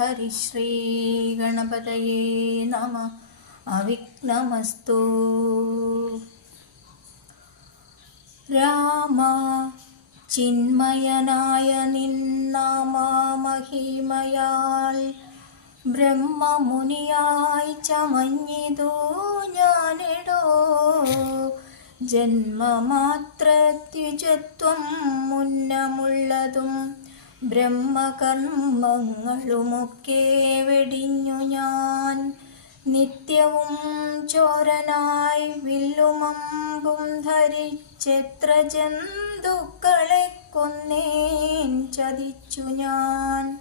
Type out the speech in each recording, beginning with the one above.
ഹരിശ്രീഗണപതയേ നമ അവിഘ്നമസ്തു രാമ ചിന്മയനായ നിന്നാമഹിമയാൽ ബ്രഹ്മമുനിയായി ചമഞ്ഞിതോ ഞാനിടോ ജന്മമാത്രത്യുജത്വം മുന്നമുള്ളതും ബ്രഹ്മകർമ്മങ്ങളുമൊക്കെ വെടിഞ്ഞു ഞാൻ. നിത്യവും ചോരനായി വില്ലുമമ്പും ധരിച്ചെത്ര ജന്തുക്കളെ കൊന്നേൻ ചതിച്ചു ഞാൻ.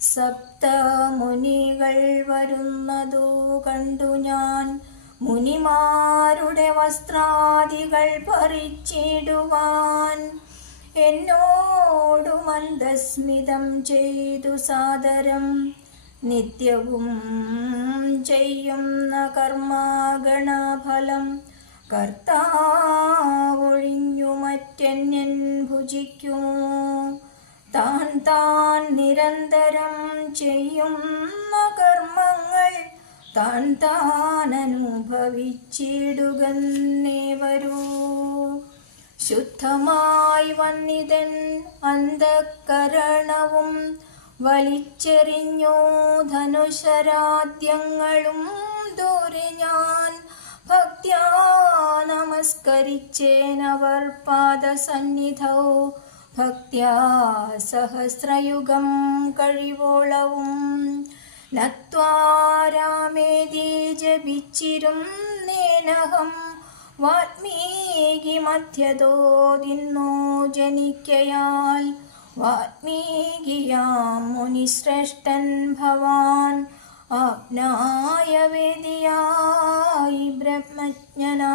സപ്തമുനികൾ വരുന്നതു കണ്ടു ഞാൻ. മുനിമാരുടെ വസ്ത്രാദികൾ പറിച്ചിടുവാൻ എന്നോടു മന്ദസ്മിതം ചെയ്തു സാദരം. നിത്യവും ചെയ്യുന്ന കർമാഗണഫലം. കർത്താവൊഴിഞ്ഞു മറ്റന്യൻ ഭുജിക്കുമോ? താൻ താൻ നിരന്തരം ചെയ്യുന്ന കർമ്മങ്ങൾ താൻ താൻ അനുഭവിച്ചിടുകന്നേ വരൂ. ശുദ്ധമായി വന്നിതൻ അന്ധകരണവും വലിച്ചെറിഞ്ഞു ധനുശരാദ്യങ്ങളും. ദൂരെ ഞാൻ ഭക്യാ നമസ്കരിച്ചേനവർ പാദസന്നിധൗ. ഭക്യാ സഹസ്രയുഗം കഴിവോളവും. നത്വാരാമേതി ജപിച്ചിരും നേനഹം വാത്മീകി மத்தியதோதின்னோ ஜனிக்கையால் வாத்மீகியாம் முனிசிரேஷ்டன் பவான் ஆப்னாய வேதியாய் பிரம்மஜனா